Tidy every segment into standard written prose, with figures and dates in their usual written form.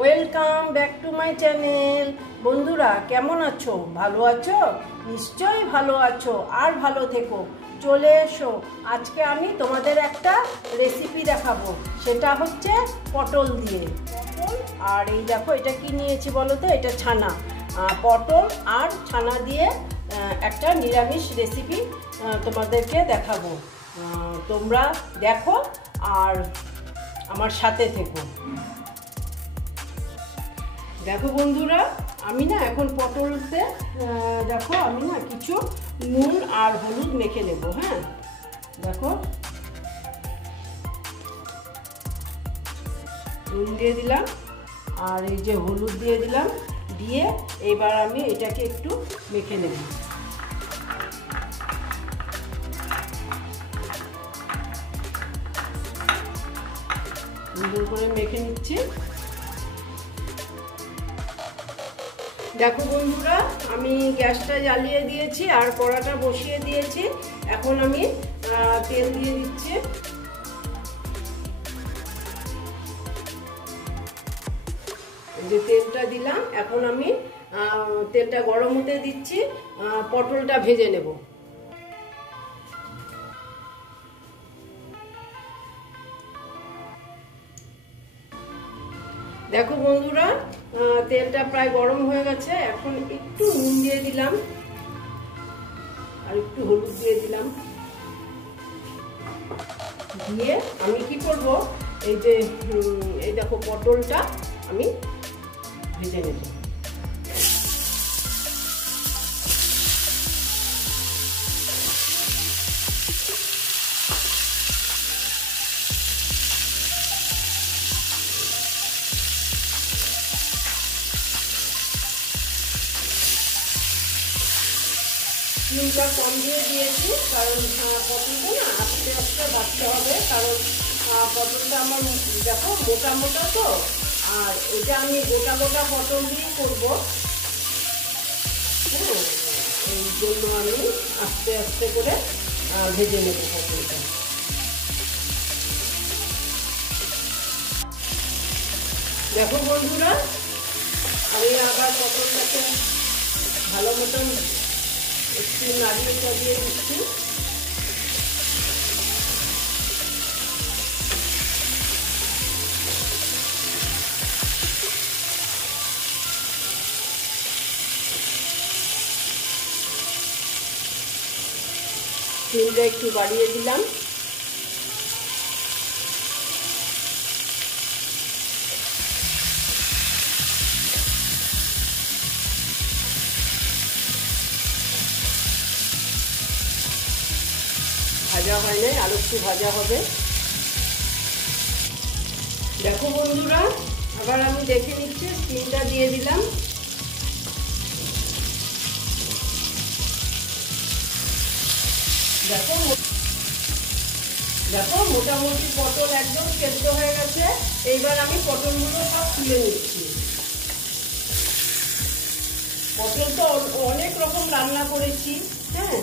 Welcome back to my channel. বন্ধুরা কেমন আছো? ভালো আছো? নিশ্চয়ই ভালো আছো, আর ভালো থেকো। চলে এসো, আজকে আমি তোমাদের একটা রেসিপি দেখাবো। সেটা হচ্ছে পটল দিয়ে। পটল আর এই দেখো, এটা কি নিয়েছি বলো তো? এটা ছানা। পটল আর ছানা দিয়ে একটা নিরামিষ রেসিপি তোমাদেরকে দেখাবো। তোমরা দেখো আর আমার সাথে থেকো। দেখো বন্ধুরা, আমি না এখন পটলতে দেখো আমি না কিছু নুন আর হলুদ মেখে নেব। হ্যাঁ, দেখো নুন দিয়ে দিলাম আর এই যে হলুদ দিয়ে দিলাম, দিয়ে এবার আমি এটাকে একটু মেখে নেব। সুন্দর করে মেখে নিচ্ছি। দেখো বন্ধুরা, আমি গ্যাসটা জ্বালিয়ে দিয়েছি আর কড়াটা বসিয়ে দিয়েছি। এখন আমি তেল দিয়ে দিচ্ছি। এই যে তেলটা দিলাম, এখন আমি তেলটা গরম হতে দিচ্ছি, পটলটা ভেজে নেব। দেখো বন্ধুরা, তেলটা প্রায় গরম হয়ে গেছে। এখন একটু নুন দিয়ে দিলাম আর একটু হলুদ দিয়ে দিলাম। দিয়ে আমি কি করব, এই যে এই দেখো পটলটা আমি ভেজে নেব। নুনটা কম দিয়ে দিয়েছি, কারণ পটলটা না আস্তে আস্তে বাড়তে হবে। কারণ পটলটা আমার দেখো মোটা মোটা তো, আর এটা আমি গোটা গোটা পটল দিয়ে করবো। হ্যাঁ, এই জন্য আমি আস্তে আস্তে করে ভেজে নেব পটলটা। দেখো বন্ধুরা, আমি আবার পটলটাকে ভালো মতন একটু নাড়িয়ে চাড়িয়ে দিচ্ছি। তেলটা একটু বাড়িয়ে দিলাম। ভাজা হয় নাই, আরো একটু ভাজা হবে। দেখো বন্ধুরা, আবার আমি দেখে নিচ্ছি, স্টিমটা দিয়ে দিলাম। দেখো দেখো মোটামুটি পটল একদম সেদ্ধ হয়ে গেছে। এইবার আমি পটলগুলো সব তুলে নিচ্ছি। পটল তো অনেক রকম রান্না করেছি, হ্যাঁ,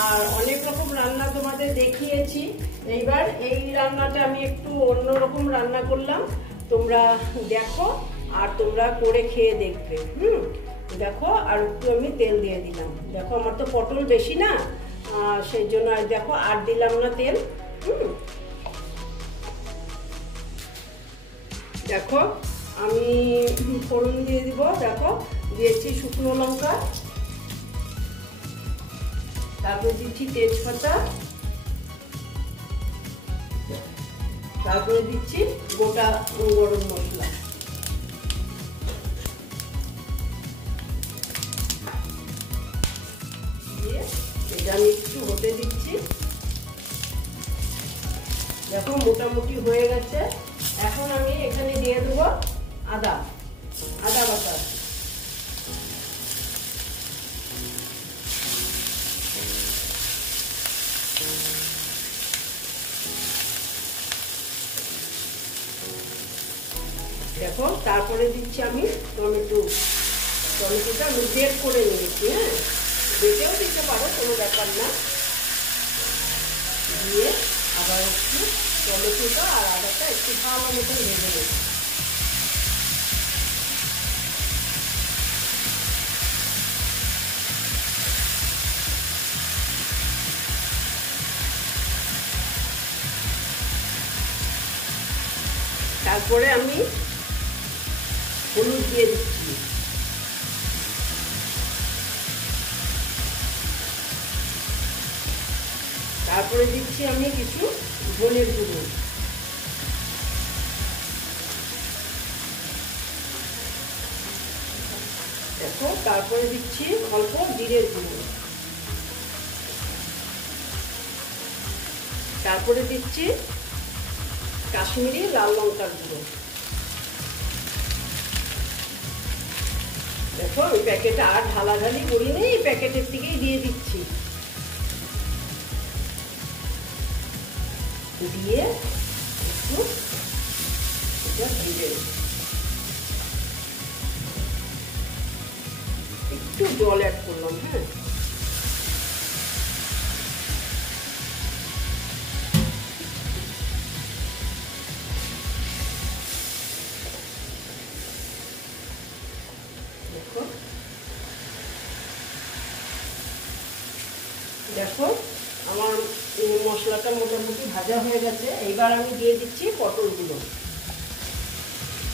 আর অনেক রকম রান্না তোমাদের দেখিয়েছি। এইবার এই রান্নাটা আমি একটু অন্যরকম রান্না করলাম, তোমরা দেখো আর তোমরা করে খেয়ে দেখবে। দেখো, আর একটু আমি তেল দিয়ে দিলাম। দেখো আমার তো পটল বেশি না, সেই জন্য আর দেখো আর দিলাম না তেল। দেখো আমি ফোড়ন দিয়ে দিব। দেখো দিয়েছি শুকনো লঙ্কা, তারপরে দিচ্ছি তেজপাতা, তারপরে দিচ্ছি গোটা গরম মশলা। দিয়ে এটা আমি একটু হতে দিচ্ছি। দেখো মোটামুটি হয়ে গেছে। এখন আমি এখানে দিয়ে দেবো আদা বাটা। দেখো তারপরে দিচ্ছি আমি টমেটোটা আমি গ্রেট করে নিয়েছি। হ্যাঁ, বেটেও দিতে পারো, কোনো ব্যাপার না। দিয়ে আবার একটু টমেটোটা আর আদাটা একটু ভালো মতো ভেজে নেব। তারপরে আমি হলুদ দিয়ে দিচ্ছি, তারপরে দিচ্ছি আমি কিছু ধনের গুঁড়ো, দেখো, তারপরে দিচ্ছি অল্প জিরের গুঁড়ো, তারপরে দিচ্ছি কাশ্মীরি লাল লঙ্কার গুঁড়ো। দেখো ওই প্যাকেটে আর ঢালাঢালি করি নেই, এই প্যাকেটের থেকেই দিয়ে দিচ্ছি, দিয়ে একটু এটা ভেজে একটু জল অ্যাড করলাম। হ্যাঁ, দেখো দেখো আমার মশলাটা মোটামুটি ভাজা হয়ে গেছে। এইবার আমি দিয়ে দিচ্ছি পটলগুলো।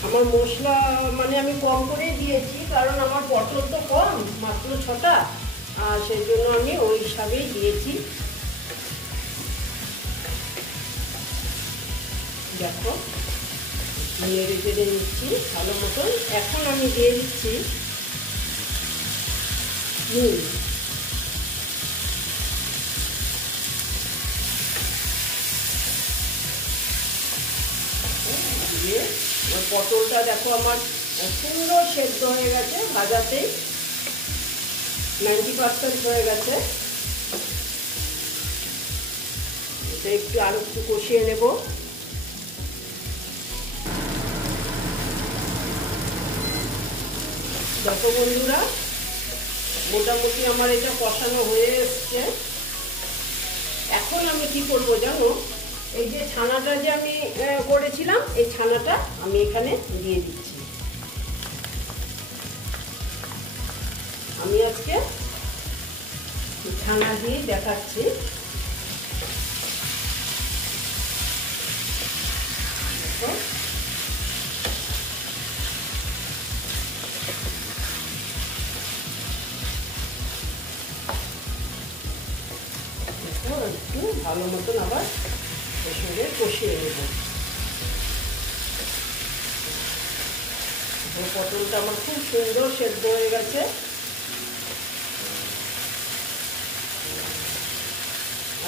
আমার মশলা মানে আমি কম করেই দিয়েছি, কারণ আমার পটল তো কম, মাত্র 6টা, আর সেই জন্য আমি ওই হিসাবেই দিয়েছি। দেখো নেড়ে চেড়ে নিচ্ছি ভালো মতন। এখন আমি দিয়ে দিচ্ছি নুন, দিয়ে পটলটা দেখো আমার সুন্দর সেদ্ধ হয়ে গেছে, ভাজাতেই 90% হয়ে গেছে। এটা একটু আরো একটু কষিয়ে নেব। দেখো বন্ধুরা, মোটামুটি আমার এটা কষানো হয়ে এসছে। এখন আমি কি করব জানো, এই যে ছানাটা যে আমি করেছিলাম, এই ছানাটা আমি এখানে দিয়ে দিচ্ছি। আমি আজকে ছানা দিয়ে দেখাচ্ছি। একটু ভালো মতন আবার এর সঙ্গে কষিয়ে নেব। পটলটা আমার খুব সুন্দর সেদ্ধ হয়ে গেছে।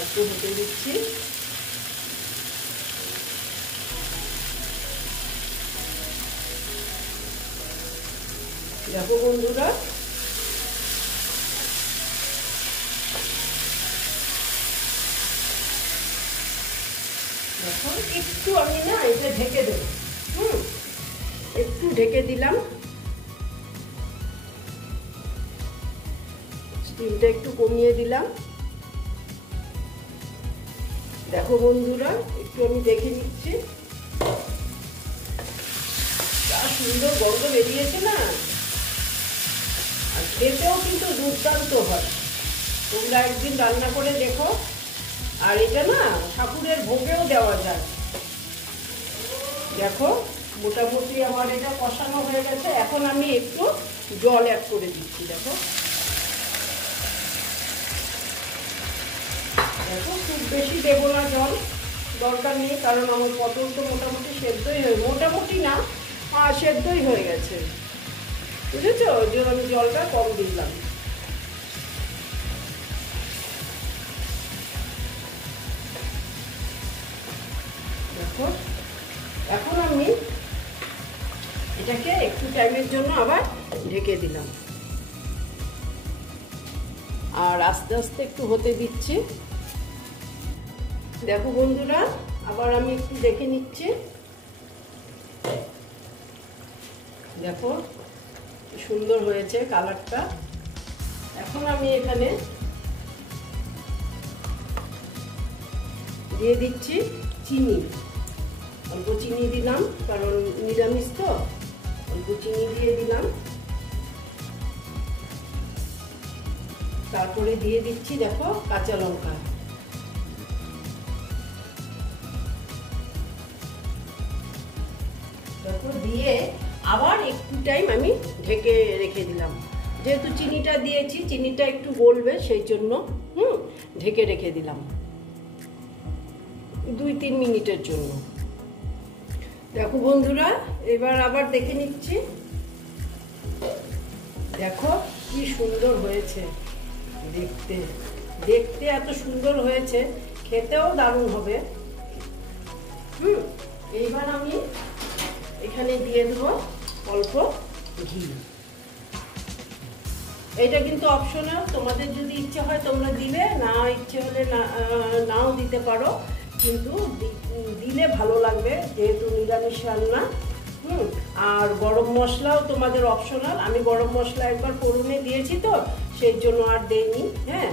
একটু হতে দিচ্ছি। দেখো বন্ধুরা, এখন একটু আমি না এটা ঢেকে দেব। একটু ঢেকে দিলাম, স্টিমটা একটু কমিয়ে দিলাম। দেখো বন্ধুরা, একটু আমি দেখে নিচ্ছি, যা সুন্দর গন্ধ বেরিয়েছে না, আর খেতেও কিন্তু দুর্দান্ত হয়। তোমরা একদিন রান্না করে দেখো। আর এটা না ঠাকুরের ভোগেও দেওয়া যায়। দেখো মোটামুটি আমার এটা কষানো হয়ে গেছে। এখন আমি একটু জল অ্যাড করে দিচ্ছি। দেখো দেখো খুব বেশি দেবো না জল, দরকার নেই, কারণ আমার পটল তো মোটামুটি সেদ্ধই হয়ে, মোটামুটি না সেদ্ধই হয়ে গেছে, বুঝেছো? ওই জন্য আমি জলটা কম দিলাম। দেখো এখন আমি এটাকে একটু টাইমের জন্য আবার ঢেকে দিলাম, আর আস্তে আস্তে একটু হতে দিচ্ছি। দেখো বন্ধুরা, আবার আমি একটু দেখে নিচ্ছি। দেখো কি সুন্দর হয়েছে কালারটা। এখন আমি এখানে দিয়ে দিচ্ছি চিনি। অল্প চিনি দিলাম, কারণ নিরামিষ তো, অল্প চিনি দিয়ে দিলাম। তারপরে দিয়ে দিচ্ছি দেখো কাঁচা লঙ্কা। দেখো দিয়ে আবার একটু টাইম আমি ঢেকে রেখে দিলাম, যেহেতু চিনিটা দিয়েছি চিনিটা একটু গলবে সেই জন্য ঢেকে রেখে দিলাম 2-3 মিনিটের জন্য। দেখো বন্ধুরা, এবার আবার দেখে নিচ্ছি। দেখো কি সুন্দর হয়েছে, দেখতে দেখতে এত সুন্দর হয়েছে, খেতেও দারুণ হবে। এইবার আমি এখানে দিয়ে দেবো অল্প ঘি। এটা কিন্তু অপশনাল, তোমাদের যদি ইচ্ছে হয় তোমরা দিলে, না ইচ্ছে হলে নাও দিতে পারো, কিন্তু দিলে ভালো লাগবে যেহেতু নিরামিষ রান্না। আর গরম মশলাও তোমাদের অপশনাল, আমি গরম মশলা একবার ফোড়নে দিয়েছি তো সেই জন্য আর দেইনি। হ্যাঁ,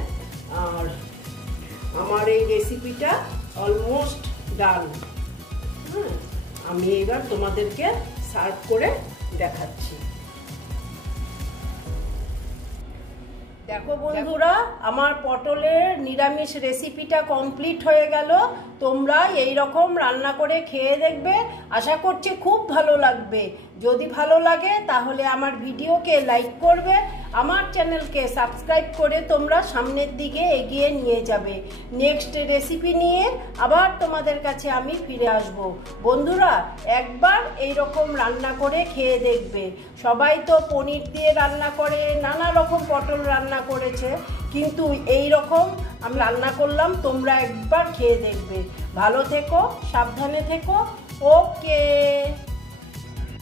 আর আমার এই রেসিপিটা অলমোস্ট ডান। আমি এবার তোমাদেরকে সার্ভ করে দেখাচ্ছি। দেখো বন্ধুরা, আমার পটলের নিরামিষ রেসিপিটা কমপ্লিট হয়ে গেল। তোমরা এই রকম রান্না করে খেয়ে দেখবে, আশা করছি খুব ভালো লাগবে। যদি ভালো লাগে তাহলে আমার ভিডিওকে লাইক করবে, আমার চ্যানেলকে সাবস্ক্রাইব করে তোমরা সামনের দিকে এগিয়ে নিয়ে যাবে। নেক্সট রেসিপি নিয়ে আবার তোমাদের কাছে আমি ফিরে আসব। বন্ধুরা, একবার এই রকম রান্না করে খেয়ে দেখবে। সবাই তো পনির দিয়ে রান্না করে, নানা রকম পটল রান্না করেছে, কিন্তু এই রকম আমি রান্না করলাম, তোমরা একবার খেয়ে দেখবে। ভালো থেকো, সাবধানে থেকো। ওকে।